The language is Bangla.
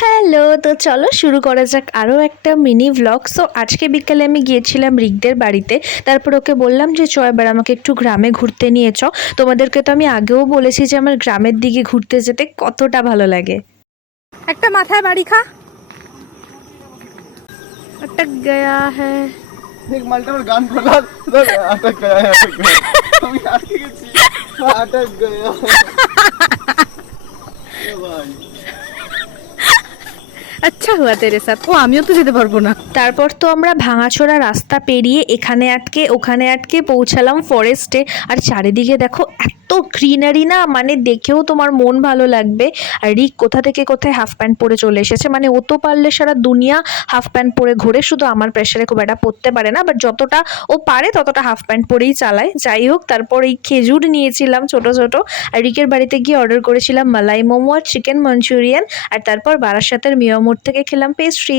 হ্যালো তো চলো শুরু করা যাক আরও একটা মিনি ভ্লগ সো আজকে বিকালে আমি গিয়েছিলাম রিকদের বাড়িতে। তারপর ওকে বললাম যে চ এবার আমাকে একটু গ্রামে ঘুরতে নিয়ে চ। তোমাদেরকে তো আমি আগেও বলেছি যে আমার গ্রামের দিকে ঘুরতে যেতে কতটা ভালো লাগে। একটা মাথায় বাড়ি খা। একটা গয়া হ্যাঁ দেখ মালটা গান খোলার আটক গয়া আটক আমি আটকে গেছি। আটক গয়া আচ্ছা হুয়া তেরে ও, আমিও তো যেতে পারব না। তারপর তো আমরা ভাঙাচোরা রাস্তা পেরিয়ে এখানে আটকে ওখানে আটকে পৌঁছালাম ফরেস্টে আর চারিদিকে দেখো, এত গ্রিনারি না মানে দেখেও তোমার মন ভালো লাগবে। আর রিক কোথা থেকে কোথায় হাফ প্যান্ট পরে চলে এসেছে? মানে ও তো পারলে সারা দুনিয়া হাফ প্যান্ট পরে ঘোরে, শুধু আমার প্রেশারে খুব একটা পরতে পারে না। বাট যতটা ও পারে, ততটা হাফ প্যান্ট পরেই চালায়। যাই হোক, তারপর এই খেজুর নিয়েছিলাম ছোট ছোট। আর রিকের বাড়িতে গিয়ে অর্ডার করেছিলাম মালাই মোমো আর চিকেন মাঞ্চুরিয়ান আর তারপর বারাসাতের মিয়ামোড় থেকে খেলাম পেস্ট্রি